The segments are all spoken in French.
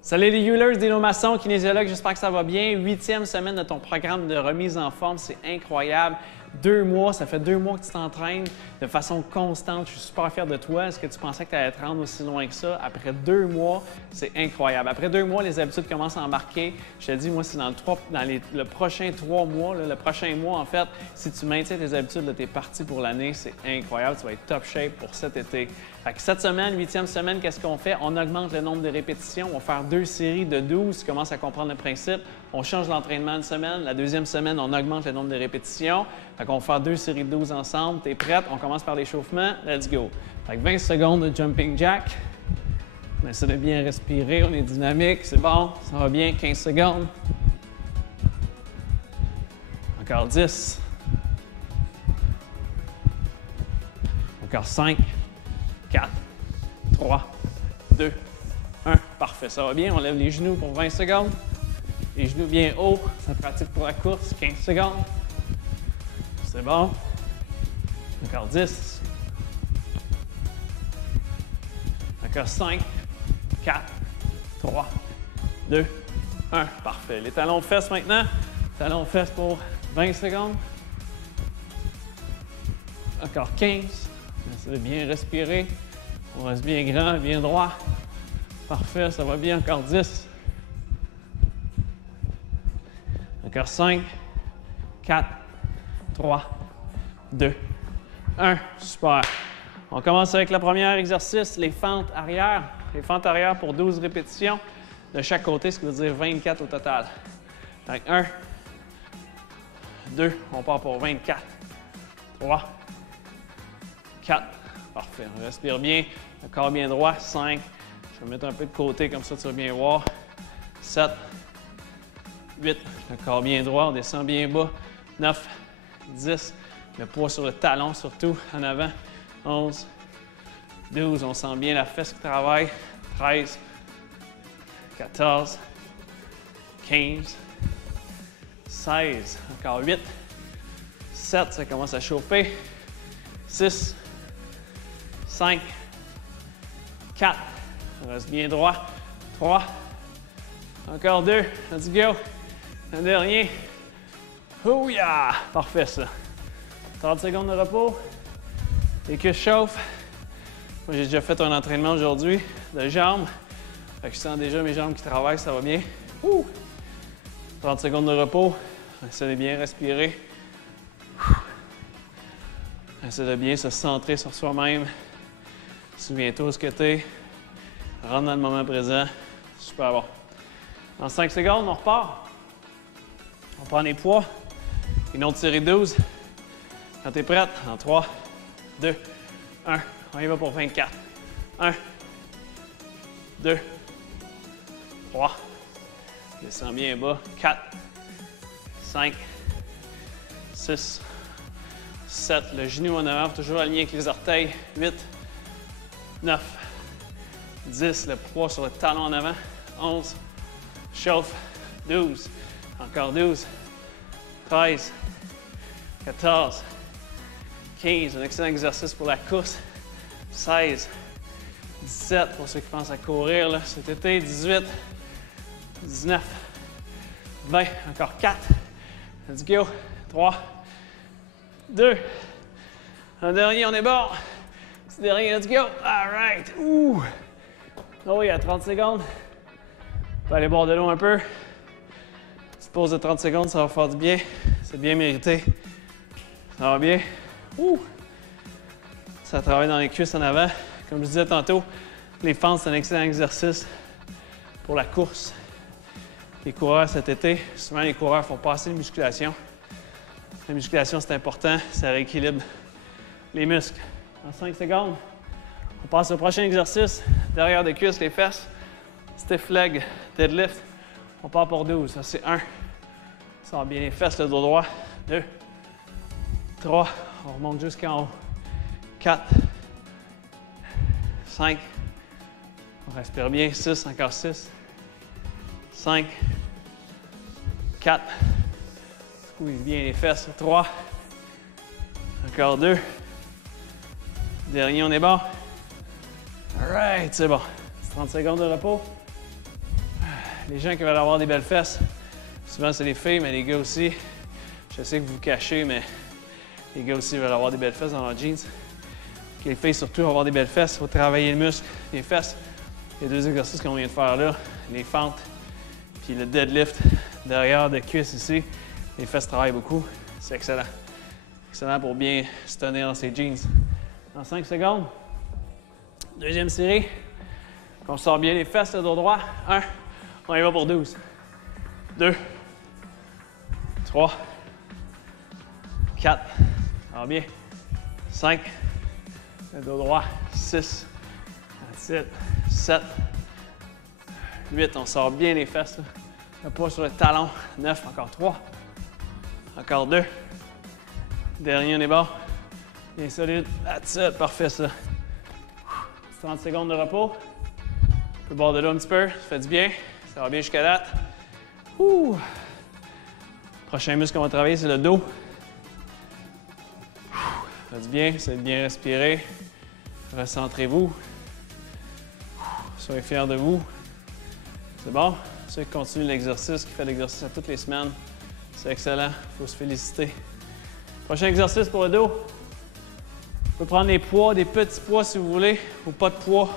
Salut les Healers, Dino Masson, kinésiologue, j'espère que ça va bien. 8e semaine de ton programme de remise en forme, c'est incroyable. 2 mois, ça fait 2 mois que tu t'entraînes de façon constante. Je suis super fier de toi. Est-ce que tu pensais que tu allais te rendre aussi loin que ça? Après 2 mois, c'est incroyable. Après 2 mois, les habitudes commencent à embarquer. Je te dis, moi, c'est dans le prochain 3 mois, là, le prochain mois, en fait, si tu maintiens tes habitudes, tu es parti pour l'année. C'est incroyable. Tu vas être top shape pour cet été. Fait que cette semaine, 8e semaine, qu'est-ce qu'on fait? On augmente le nombre de répétitions. On va faire 2 séries de 12. Tu commences à comprendre le principe. On change l'entraînement une semaine. La 2e semaine, on augmente le nombre de répétitions. Fait qu'on va faire 2 séries de 12 ensemble. Tu es prête? On commence par l'échauffement. Let's go. Fait que 20 secondes de jumping jack. On essaie de bien respirer. On est dynamique. C'est bon. Ça va bien. 15 secondes. Encore 10. Encore 5. 4, 3, 2, 1. Parfait, ça va bien. On lève les genoux pour 20 secondes. Les genoux bien hauts. Ça pratique pour la course. 15 secondes. C'est bon. Encore 10. Encore 5, 4, 3, 2, 1. Parfait. Les talons aux fesses maintenant. Talons aux fesses pour 20 secondes. Encore 15. On essaie de bien respirer. On reste bien grand, bien droit. Parfait, ça va bien. Encore 10. Encore 5, 4, 3, 2, 1. Super. On commence avec le premier exercice, les fentes arrière. Les fentes arrière pour 12 répétitions de chaque côté, ce qui veut dire 24 au total. Donc 1, 2, on part pour 24, 3, 4. Parfait, on respire bien, le corps bien droit. 5, je vais mettre un peu de côté comme ça tu vas bien voir. 7, 8, le corps bien droit, on descend bien bas. 9, 10, le poids sur le talon surtout, en avant. 11, 12, on sent bien la fesse qui travaille. 13, 14, 15, 16, encore 8, 7, ça commence à chauffer. 6, 5, 4, on reste bien droit. 3, encore 2, let's go. Un dernier. Oh yeah! Parfait ça. 30 secondes de repos. Les cuisses chauffent. Moi, j'ai déjà fait un entraînement aujourd'hui de jambes. Fait que je sens déjà mes jambes qui travaillent, ça va bien. 30 secondes de repos. On essaie de bien respirer. On essaie de bien se centrer sur soi-même. Souviens-toi de ce que tu es. Rentre dans le moment présent. Super bon. Dans 5 secondes, on repart. On prend les poids. Une autre série de 12. Quand tu es prête, en 3, 2, 1. On y va pour 24. 1, 2, 3. Descends bien bas. 4, 5, 6, 7. Le genou en avant, toujours aligné avec les orteils. 8, 9, 10. Le poids sur le talon en avant. 11. Chauffe. 12. Encore 12. 13. 14. 15. Un excellent exercice pour la course. 16. 17 pour ceux qui pensent à courir là, cet été. 18. 19. 20. Encore 4. Let's go. 3. 2. Un dernier, on est bon. Petit dernier, let's go. All right. Ouh. Oh oui, à 30 secondes. On peut aller boire de l'eau un peu. Petite pause de 30 secondes, ça va faire du bien. C'est bien mérité. Ça va bien. Ouh. Ça travaille dans les cuisses en avant. Comme je disais tantôt, les fentes, c'est un excellent exercice pour la course. Les coureurs cet été, souvent les coureurs font pas assez de musculation. La musculation, c'est important, ça rééquilibre les muscles. En 5 secondes, on passe au prochain exercice. Derrière des cuisses, les fesses. Stiff leg, deadlift. On part pour 12. Ça, c'est 1. Ça va bien les fesses, le dos droit. 2. 3. On remonte jusqu'en haut. 4. 5. On respire bien. 6. Encore 6. 5. 4. Squeeze bien les fesses. 3. Encore 2. Dernier, on est bon. All right, c'est bon. 30 secondes de repos. les gens qui veulent avoir des belles fesses, souvent c'est les filles, mais les gars aussi. Je sais que vous vous cachez, mais les gars aussi veulent avoir des belles fesses dans leurs jeans. Les filles surtout veulent avoir des belles fesses, il faut travailler le muscle, les fesses. Les deux exercices qu'on vient de faire là, les fentes, puis le deadlift derrière de cuisse ici. Les fesses travaillent beaucoup, c'est excellent. Excellent pour bien se tenir dans ses jeans. Dans 5 secondes, deuxième série. On sort bien les fesses, le dos droit. 1, on y va pour 12. 2, 3, 4, alors bien. 5, le dos droit. 6, 7, 7, 8, on sort bien les fesses. Là. Le poids sur le talon. 9, encore 3, encore 2. Dernier, on est bon. Bien solide. That's it, parfait ça. 30 secondes de repos. On peut boire de l'eau un petit peu, ça fait du bien. Ça va bien jusqu'à date. Ouh. Prochain muscle qu'on va travailler, c'est le dos. Ça fait du bien, c'est de bien respirer. Recentrez-vous. Soyez fiers de vous. C'est bon? Ceux qui continuent l'exercice, qui fait l'exercice à toutes les semaines, c'est excellent. Il faut se féliciter. Prochain exercice pour le dos. Vous pouvez prendre des poids, des petits poids si vous voulez, ou pas de poids.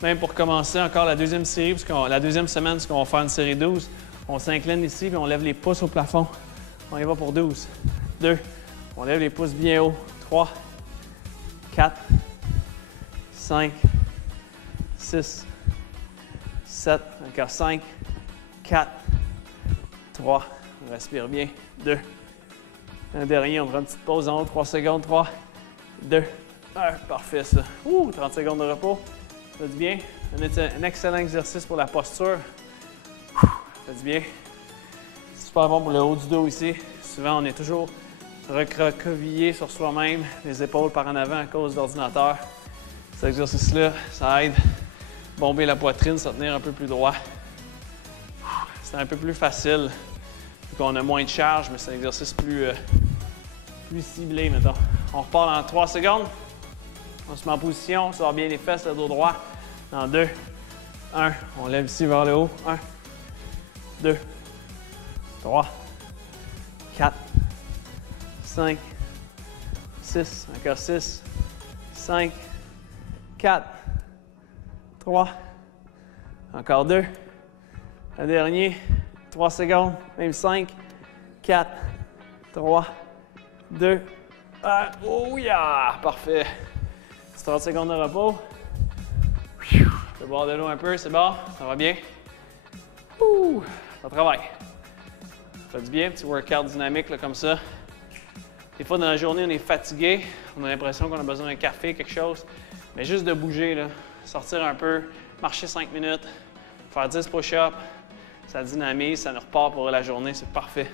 Même pour commencer encore la deuxième série, la deuxième semaine, parce qu'on va faire une série 12. On s'incline ici et on lève les pouces au plafond. On y va pour 12. 2. On lève les pouces bien haut. 3, 4, 5, 6, 7, encore 5, 4, 3. On respire bien. 2. Un dernier, on prend une petite pause en haut, 3 secondes. 3, 2, 1. Parfait ça. 30 secondes de repos. Ça fait du bien. Un excellent exercice pour la posture. Ça fait du bien. Super bon pour le haut du dos ici. Souvent, on est toujours recroquevillé sur soi-même, les épaules par en avant à cause de l'ordinateur. Cet exercice-là, ça aide à bomber la poitrine, se tenir un peu plus droit. C'est un peu plus facile, vu qu'on a moins de charge, mais c'est un exercice plus ciblé, mettons. On repart dans 3 secondes. On se met en position, on sort bien les fesses, le dos droit. Dans 2, 1, on lève ici vers le haut. 1, 2, 3, 4, 5, 6, encore 6, 5, 4, 3, encore 2, un dernier, 3 secondes, même 5, 4, 3, 2, 1, oh yeah, parfait. 30 secondes de repos. Je peux boire de l'eau un peu, c'est bon, ça va bien. Ça travaille. Ça fait du bien, petit workout dynamique là, comme ça. Des fois, dans la journée, on est fatigué, on a l'impression qu'on a besoin d'un café, quelque chose. Mais juste de bouger, là, sortir un peu, marcher 5 minutes, faire 10 push-ups, ça dynamise, ça nous repart pour la journée, c'est parfait.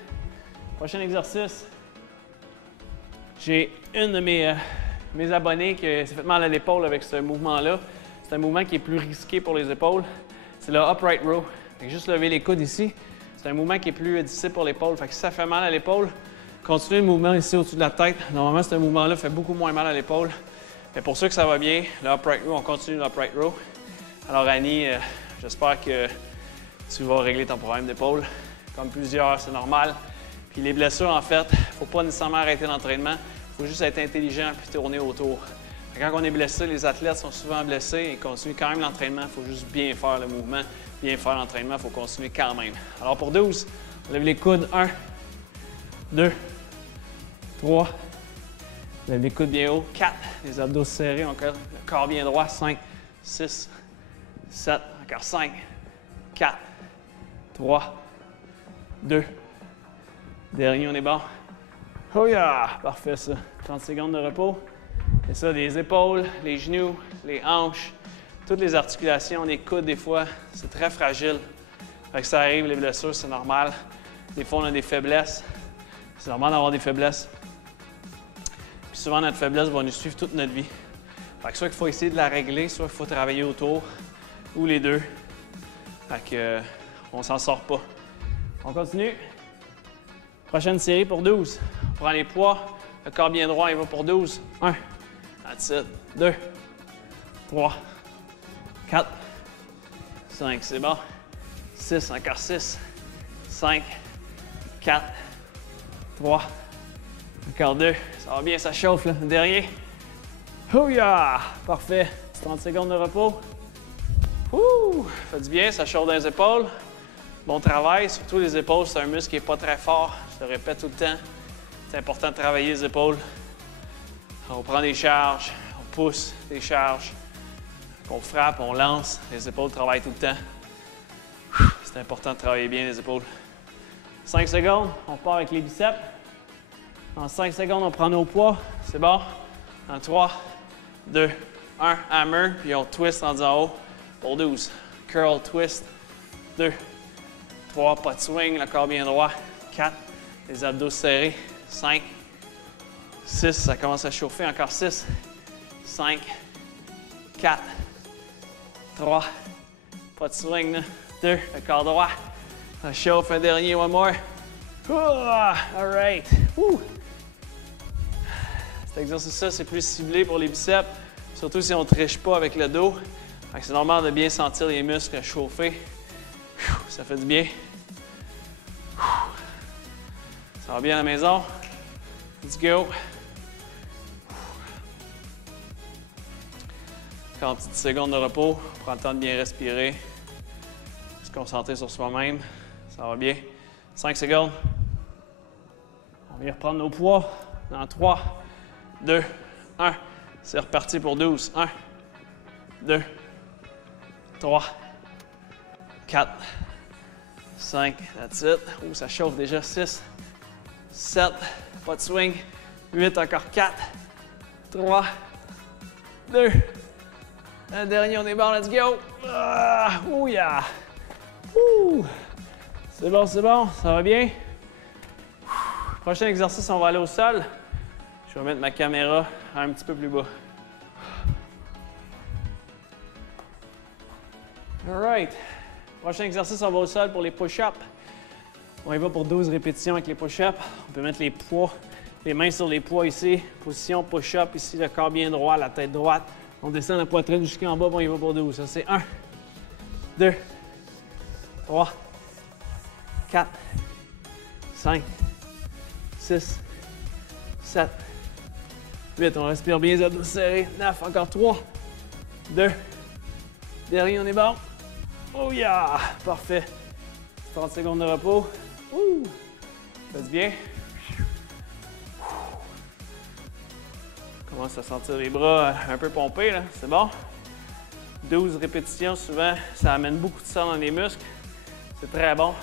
Prochain exercice. J'ai une de mes abonnés qui s'est fait mal à l'épaule avec ce mouvement-là. C'est un mouvement qui est plus risqué pour les épaules. C'est le upright row. Fait que juste lever les coudes ici. C'est un mouvement qui est plus difficile pour l'épaule. Fait que si ça fait mal à l'épaule, continuez le mouvement ici au-dessus de la tête. Normalement, ce mouvement-là fait beaucoup moins mal à l'épaule. Mais pour ceux que ça va bien, le upright row, on continue le upright row. Alors Annie, j'espère que tu vas régler ton problème d'épaule. Comme plusieurs, c'est normal. Puis les blessures, en fait, il ne faut pas nécessairement arrêter l'entraînement. Il faut juste être intelligent puis tourner autour. Quand on est blessé, les athlètes sont souvent blessés et continuent quand même l'entraînement. Il faut juste bien faire le mouvement, bien faire l'entraînement. Il faut continuer quand même. Alors pour 12, on lève les coudes. 1, 2, 3. On lève les coudes bien haut. 4. Les abdos serrés, encore le corps bien droit. 5, 6, 7. Encore 5, 4, 3, 2. Dernier, on est bon. Oh yeah! Parfait ça. 30 secondes de repos. Et ça, les épaules, les genoux, les hanches, toutes les articulations, les coudes, des fois, c'est très fragile. Fait que ça arrive, les blessures, c'est normal. Des fois, on a des faiblesses. C'est normal d'avoir des faiblesses. Puis souvent, notre faiblesse va nous suivre toute notre vie. Fait que soit qu'il faut essayer de la régler, soit qu'il faut travailler autour, ou les deux. Fait que on s'en sort pas. On continue. Prochaine série pour 12. On prend les poids. Le corps bien droit, il va pour 12. 1. That's it. 2. 3. 4. 5. C'est bon. 6, encore 6, 5, 4, 3, encore 2. Ça va bien, ça chauffe, là. Derrière. Ouya! Parfait. 30 secondes de repos. Ouh! Fait du bien, ça chauffe dans les épaules. Bon travail, surtout les épaules, c'est un muscle qui n'est pas très fort. Je le répète tout le temps. C'est important de travailler les épaules. On prend des charges, on pousse des charges, on frappe, on lance. Les épaules travaillent tout le temps. C'est important de travailler bien les épaules. 5 secondes, on part avec les biceps. En 5 secondes, on prend nos poids. C'est bon? En 3, 2, 1, hammer, puis on twist en haut pour 12. Curl, twist, 2, 3, pas de swing, le corps bien droit. 4, les abdos serrés. 5, 6, ça commence à chauffer. Encore 6, 5, 4, 3, pas de swing, là. 2, le corps droit. Ça chauffe, un dernier, one more. All right. Cet exercice-là, c'est plus ciblé pour les biceps, surtout si on ne triche pas avec le dos. C'est normal de bien sentir les muscles chauffer. Ça fait du bien. Ça va bien à la maison? Let's go. 40 petites secondes de repos. On prend le temps de bien respirer. Se concentrer sur soi-même. Ça va bien. 5 secondes. On vient reprendre nos poids. Dans 3, 2, 1. C'est reparti pour 12. 1, 2, 3, 4, 5. That's it. Ouh, ça chauffe déjà. 6, 7. Pas de swing. 8, encore 4, 3, 2. Un dernier, on est bon. Let's go. Oh yeah. C'est bon, ça va bien. Prochain exercice, on va aller au sol. Je vais mettre ma caméra un petit peu plus bas. All right. Prochain exercice, on va au sol pour les push-ups. On y va pour 12 répétitions avec les push-ups. On peut mettre les poids, les mains sur les poids ici. Position push-up, ici, le corps bien droit, la tête droite. On descend la poitrine jusqu'en bas, on y va pour 12. Ça, c'est 1, 2, 3, 4, 5, 6, 7, 8. On respire bien, les abdos serrés. 9, encore 3, 2. Dernier, on est bon. Oh yeah! Parfait. 30 secondes de repos. Ça fait du bien. On commence à sentir les bras un peu pompés, là. C'est bon. 12 répétitions, souvent, ça amène beaucoup de sang dans les muscles. C'est très bon.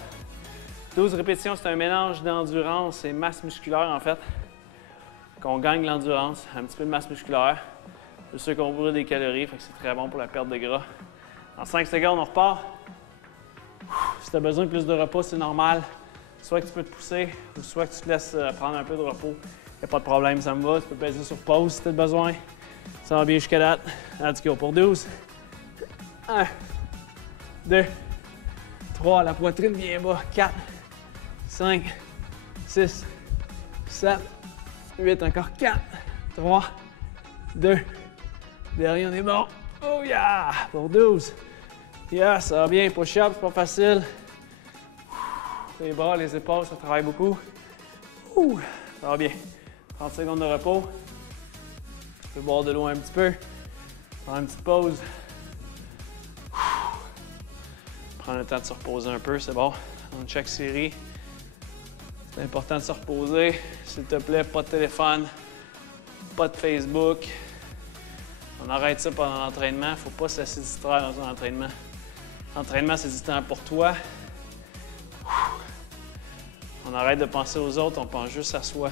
12 répétitions, c'est un mélange d'endurance et masse musculaire, en fait. Qu'on gagne l'endurance, un petit peu de masse musculaire. C'est sûr qu'on brûle des calories, fait que c'est très bon pour la perte de gras. En 5 secondes, on repart. Si tu as besoin de plus de repos, c'est normal. Soit que tu peux te pousser, ou soit que tu te laisses prendre un peu de repos. Il n'y a pas de problème, ça me va. Tu peux peser sur pause si tu as besoin. Ça va bien jusqu'à date. Let's go pour 12. 1, 2, 3, la poitrine bien bas. 4, 5, 6, 7, 8, encore 4, 3, 2. Derrière, on est bon. Oh yeah! Pour 12. Yeah, ça va bien. Push-up, c'est pas facile. Les bras, les épaules, ça travaille beaucoup. Ça va bien. 30 secondes de repos. Tu peux boire de l'eau un petit peu. Prendre une petite pause. Prendre le temps de se reposer un peu, c'est bon. Dans chaque série, c'est important de se reposer. S'il te plaît, pas de téléphone, pas de Facebook. On arrête ça pendant l'entraînement. Il ne faut pas se laisser distraire dans un entraînement. L'entraînement, c'est du temps pour toi. On arrête de penser aux autres, on pense juste à soi.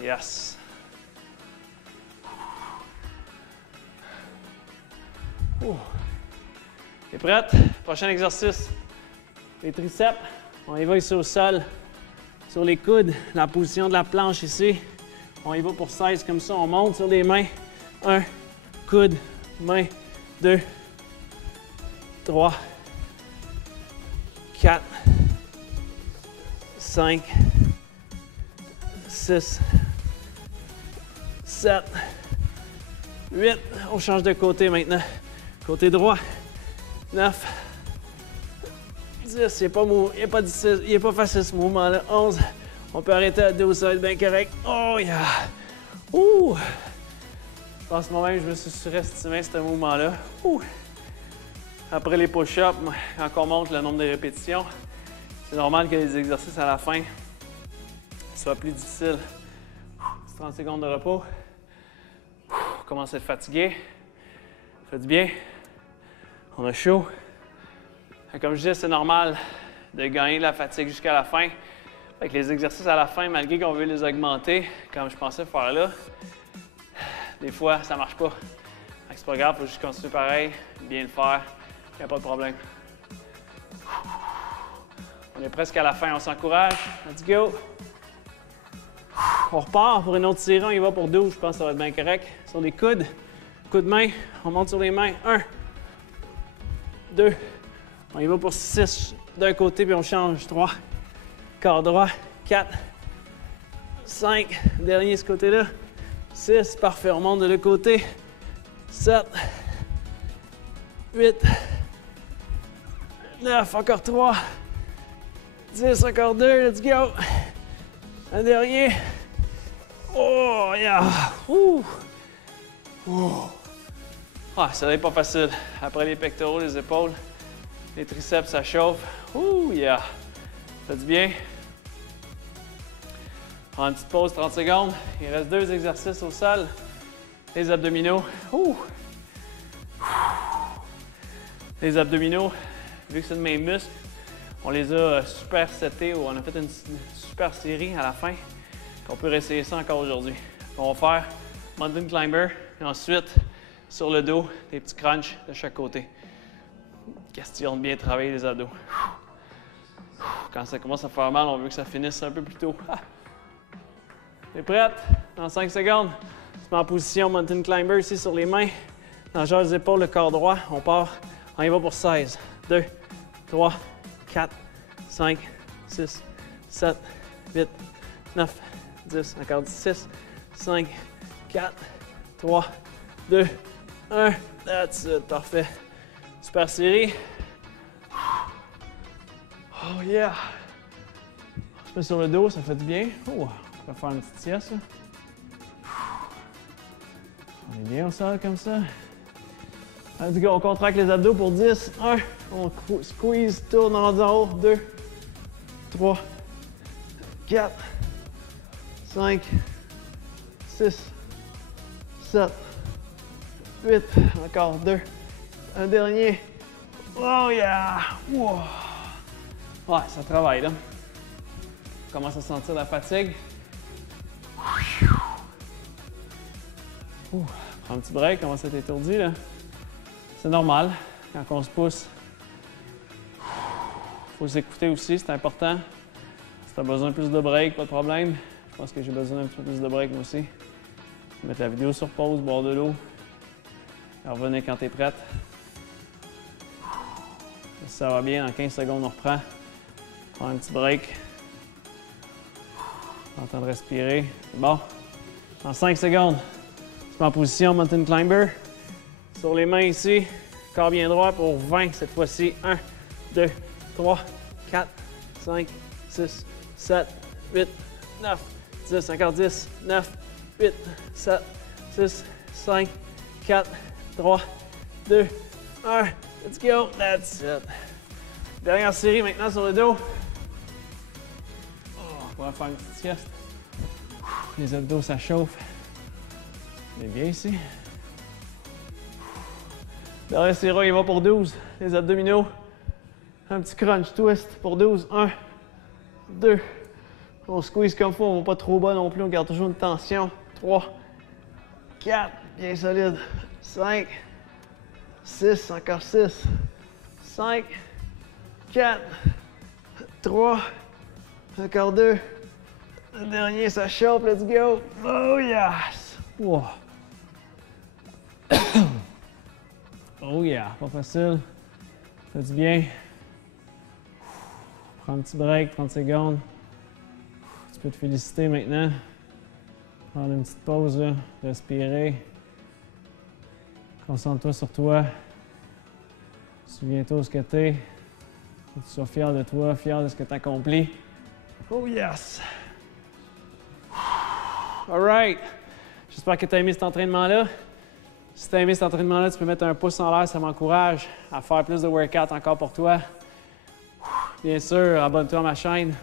Yes. T'es prête? Prochain exercice. Les triceps. On y va ici au sol. Sur les coudes, la position de la planche ici. On y va pour 16 comme ça. On monte sur les mains. 1, coude, main, 2, 3, 4, 5, 6, 7, 8. On change de côté maintenant. Côté droit. 9, 10, il n'est pas difficile, il n'est pas facile ce mouvement-là. 11, on peut arrêter à 12, ça va être bien correct. Oh yeah! Ouh! Je pense moi-même que je me suis surestimé ce mouvement-là. Ouh! Après les push-ups, quand on monte le nombre de répétitions, c'est normal que les exercices à la fin soient plus difficiles. 30 secondes de repos. On commence à être fatigué. Ça fait du bien. On a chaud. Comme je disais, c'est normal de gagner de la fatigue jusqu'à la fin. Avec les exercices à la fin, malgré qu'on veut les augmenter, comme je pensais faire là, des fois, ça ne marche pas. C'est pas grave, il faut juste continuer pareil, bien le faire, il n'y a pas de problème. On est presque à la fin, on s'encourage. Let's go! On repart pour une autre série, on y va pour 12, je pense que ça va être bien correct. Sur les coudes, coudes de main, on monte sur les mains. 1, 2, on y va pour 6 d'un côté, puis on change. 3, corps droit, 4, 5, dernier ce côté-là. 6, parfait, on monte de l'autre côté. 7, 8, 9, encore 3, 10, encore 2, let's go. Un dernier. Oh, yeah! Ouh! Oh. Ah, ça n'est pas facile. Après les pectoraux, les épaules, les triceps, ça chauffe. Ouh, yeah! Ça fait du bien. Prends une petite pause, 30 secondes. Il reste 2 exercices au sol. Les abdominaux. Ouh! Les abdominaux, vu que c'est de mes muscles, on les a super setés ou on a fait une super série à la fin. On peut réessayer ça encore aujourd'hui. On va faire mountain climber et ensuite sur le dos, des petits crunchs de chaque côté. Question de bien travailler les abdos. Quand ça commence à faire mal, on veut que ça finisse un peu plus tôt. T'es prête? Dans 5 secondes, tu te mets en position mountain climber ici sur les mains. Nageur les épaules, le corps droit. On part. On y va pour 16. 2, 3, 4, 5, 6, 7, 8, 9, 10, encore 6, 5, 4, 3, 2, 1. That's it, parfait. Super série. Oh yeah! On se met sur le dos, ça fait du bien. Oh, on peut faire une petite sieste. Là. On est bien au sol comme ça. Let's go, on contracte les abdos pour 10. 1, on squeeze, tourne en haut. 2, 3, 4, 5, 6, 7, 8, encore 2. Un dernier. Oh yeah! Wow. Ouais, ça travaille là. On commence à sentir la fatigue. Prends un petit break, on commence à être étourdi là. C'est normal quand on se pousse. Il faut s'écouter aussi, c'est important. Si tu as besoin de plus de break, pas de problème. Je pense que j'ai besoin d'un petit peu plus de break moi aussi. Mettre la vidéo sur pause, boire de l'eau. Revenez quand tu es prête. Si ça va bien, dans 15 secondes, on reprend. Prends un petit break. En train de respirer. C'est bon. En 5 secondes, tu te mets en position mountain climber. Sur les mains ici. Corps bien droit pour 20 cette fois-ci. 1, 2, 3, 4, 5, 6, 7, 8, 9, 10, encore 10, 9, 8, 7, 6, 5, 4, 3, 2, 1. Let's go. That's it. Dernière série maintenant sur le dos. On va faire une petite sieste. Les abdos, ça chauffe. On est bien ici. Dernière série, il va pour 12. Les abdominaux. Un petit crunch twist pour 12. 1, 2. On squeeze comme il faut. On ne va pas trop bas non plus. On garde toujours une tension. 3, 4. Bien solide. 5, 6. Encore 6. 5, 4, 3. Encore 2. Le dernier, ça chauffe. Let's go. Oh yes! Wow. Oh yeah, pas facile. Ça fait du bien. Prends un petit break, 30 secondes. Tu peux te féliciter maintenant. Prendre une petite pause, là. Respirer. Concentre-toi sur toi. Souviens-toi ce que t'es. Que tu sois fier de toi, fier de ce que tu as accompli. Oh yes! All right! J'espère que tu as aimé cet entraînement-là. Si tu as aimé cet entraînement-là, tu peux mettre un pouce en l'air, ça m'encourage à faire plus de workout encore pour toi. Bien sûr, abonne-toi à ma chaîne.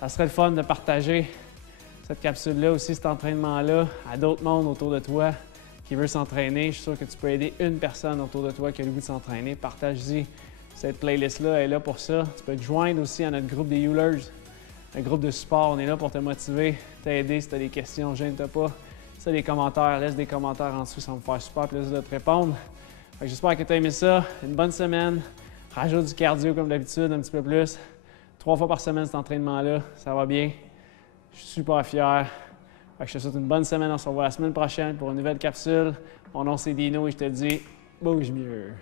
Ça serait le fun de partager cette capsule-là aussi, cet entraînement-là, à d'autres mondes autour de toi qui veulent s'entraîner. Je suis sûr que tu peux aider une personne autour de toi qui a le goût de s'entraîner. Partage-y. Cette playlist-là est là pour ça. Tu peux te joindre aussi à notre groupe des Healers, un groupe de support. On est là pour te motiver, t'aider si tu as des questions, gêne-toi pas. Si tu as des commentaires, laisse des commentaires en dessous, ça va me faire super plaisir de te répondre. J'espère que tu as aimé ça. Une bonne semaine. Rajoute du cardio comme d'habitude, un petit peu plus. 3 fois par semaine cet entraînement-là, ça va bien. Je suis super fier. Je te souhaite une bonne semaine. On se revoit la semaine prochaine pour une nouvelle capsule. Mon nom c'est Dino et je te dis, bouge mieux.